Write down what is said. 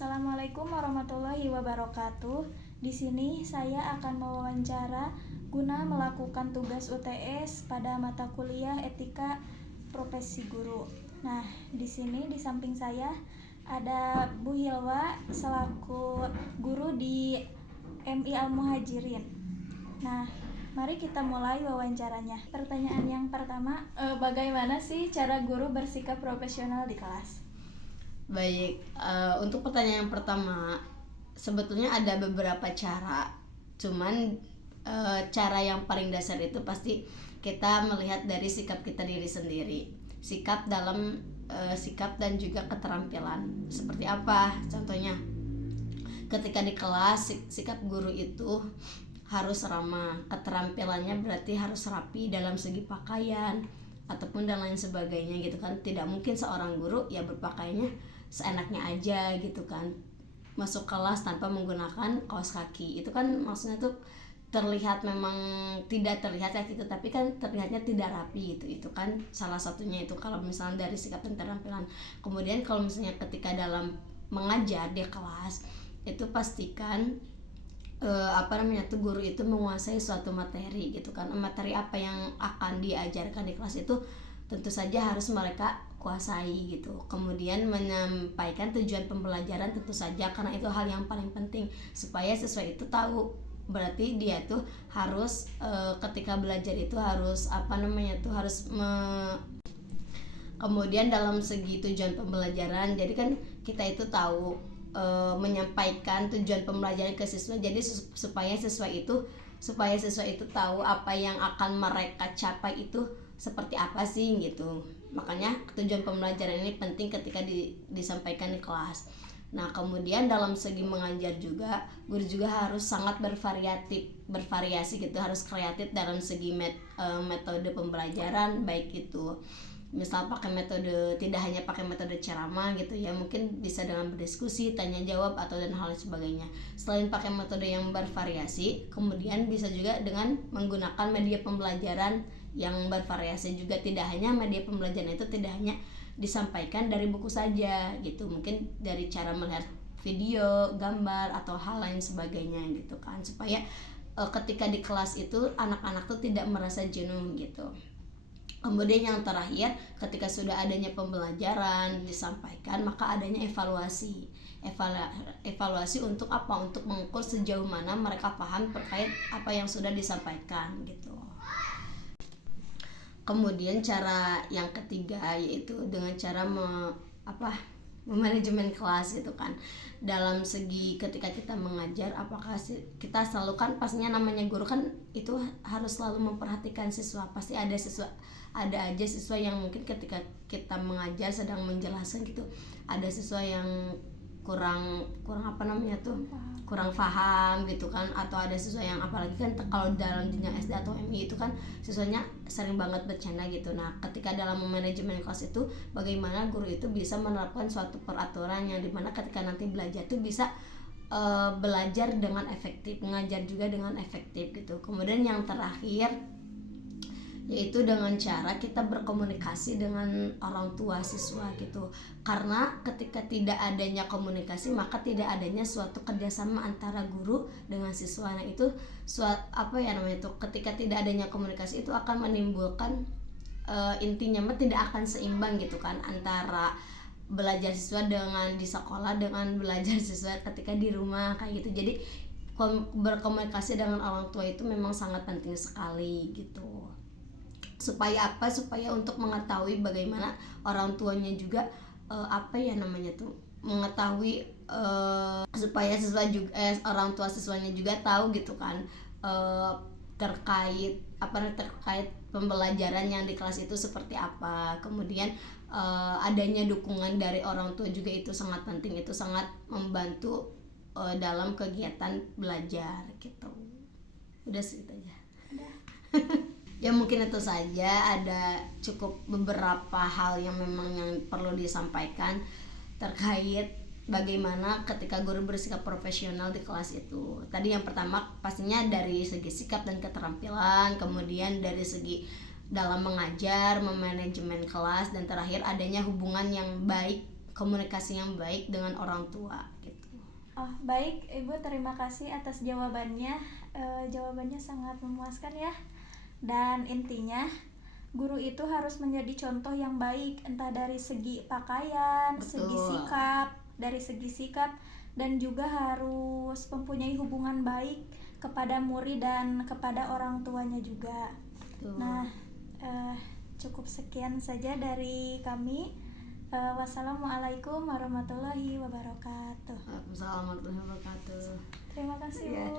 Assalamualaikum warahmatullahi wabarakatuh. Di sini saya akan mewawancara guna melakukan tugas UTS pada mata kuliah Etika Profesi Guru. Nah, di sini di samping saya ada Bu Hilwa selaku guru di MI Al-Muhajirin. Nah, mari kita mulai wawancaranya. Pertanyaan yang pertama, bagaimana sih cara guru bersikap profesional di kelas? Baik, untuk pertanyaan yang pertama, sebetulnya ada beberapa cara. Cuman cara yang paling dasar itu pasti kita melihat dari sikap kita diri sendiri. Sikap dalam sikap dan juga keterampilan. Seperti apa? Contohnya, ketika di kelas sikap guru itu harus ramah. Keterampilannya berarti harus rapi dalam segi pakaian ataupun dan lain sebagainya gitu kan. Tidak mungkin seorang guru ya berpakaiannya seenaknya aja gitu kan, masuk kelas tanpa menggunakan kaos kaki. Itu kan maksudnya tuh terlihat, memang tidak terlihat ya gitu, tapi kan terlihatnya tidak rapi gitu. Itu kan salah satunya itu kalau misalnya dari sikap dan keterampilan. Kemudian kalau misalnya ketika dalam mengajar di kelas itu pastikan guru itu menguasai suatu materi gitu kan. Materi apa yang akan diajarkan di kelas itu tentu saja harus mereka kuasai gitu. Kemudian menyampaikan tujuan pembelajaran tentu saja, karena itu hal yang paling penting supaya siswa itu tahu. Berarti dia tuh harus ketika belajar itu harus kemudian dalam segi tujuan pembelajaran, jadi kan kita itu tahu menyampaikan tujuan pembelajaran ke siswa, jadi supaya siswa itu tahu apa yang akan mereka capai itu seperti apa sih gitu. Makanya tujuan pembelajaran ini penting ketika disampaikan di kelas. Nah, kemudian dalam segi mengajar juga, guru juga harus sangat bervariasi gitu, harus kreatif dalam segi metode pembelajaran, baik itu misal pakai metode, tidak hanya pakai metode ceramah gitu ya, mungkin bisa dengan berdiskusi, tanya jawab atau dan hal sebagainya. Selain pakai metode yang bervariasi, kemudian bisa juga dengan menggunakan media pembelajaran yang bervariasi juga. Tidak hanya media pembelajaran itu tidak hanya disampaikan dari buku saja gitu, mungkin dari cara melihat video, gambar atau hal lain sebagainya gitu kan, supaya ketika di kelas itu anak-anak tuh tidak merasa jenuh gitu. Kemudian yang terakhir, ketika sudah adanya pembelajaran disampaikan, maka adanya evaluasi. Evaluasi untuk apa? Untuk mengukur sejauh mana mereka paham terkait apa yang sudah disampaikan gitu. Kemudian cara yang ketiga yaitu dengan cara memanajemen kelas gitu kan. Dalam segi ketika kita mengajar, apakah kita selalu kan pastinya namanya guru kan itu harus selalu memperhatikan siswa. Pasti ada aja siswa yang mungkin ketika kita mengajar sedang menjelaskan gitu, ada siswa yang kurang paham gitu kan, atau ada siswa yang apalagi kan kalau dalam jenjang SD atau MI itu kan siswanya sering banget bercanda gitu. Nah, ketika dalam manajemen kelas itu bagaimana guru itu bisa menerapkan suatu peraturan yang dimana ketika nanti belajar itu bisa belajar dengan efektif, mengajar juga dengan efektif gitu. Kemudian yang terakhir yaitu dengan cara kita berkomunikasi dengan orang tua siswa gitu. Karena ketika tidak adanya komunikasi, maka tidak adanya suatu kerjasama antara guru dengan siswa. Nah, itu ketika tidak adanya komunikasi itu akan menimbulkan intinya tidak akan seimbang gitu kan, antara belajar siswa dengan di sekolah dengan belajar siswa ketika di rumah kayak gitu. Jadi berkomunikasi dengan orang tua itu memang sangat penting sekali gitu. Supaya untuk mengetahui bagaimana orang tuanya juga mengetahui supaya siswa juga orang tua siswanya juga tahu gitu kan terkait pembelajaran yang di kelas itu seperti apa. Kemudian adanya dukungan dari orang tua juga itu sangat penting, itu sangat membantu dalam kegiatan belajar gitu. Udah segitu aja. Ya mungkin itu saja, ada cukup beberapa hal yang memang yang perlu disampaikan terkait bagaimana ketika guru bersikap profesional di kelas itu. Tadi yang pertama pastinya dari segi sikap dan keterampilan, kemudian dari segi dalam mengajar, memanajemen kelas, dan terakhir adanya hubungan yang baik komunikasi yang baik dengan orang tua gitu. Oh, baik Ibu, terima kasih atas jawabannya. Jawabannya sangat memuaskan ya. Dan intinya, guru itu harus menjadi contoh yang baik, entah dari segi pakaian, Betul. dari segi sikap, dan juga harus mempunyai hubungan baik kepada murid dan kepada orang tuanya juga. Betul. Nah, cukup sekian saja dari kami. Wassalamualaikum warahmatullahi wabarakatuh. Waalaikumsalam warahmatullahi wabarakatuh. Terima kasih, Ya. Bu.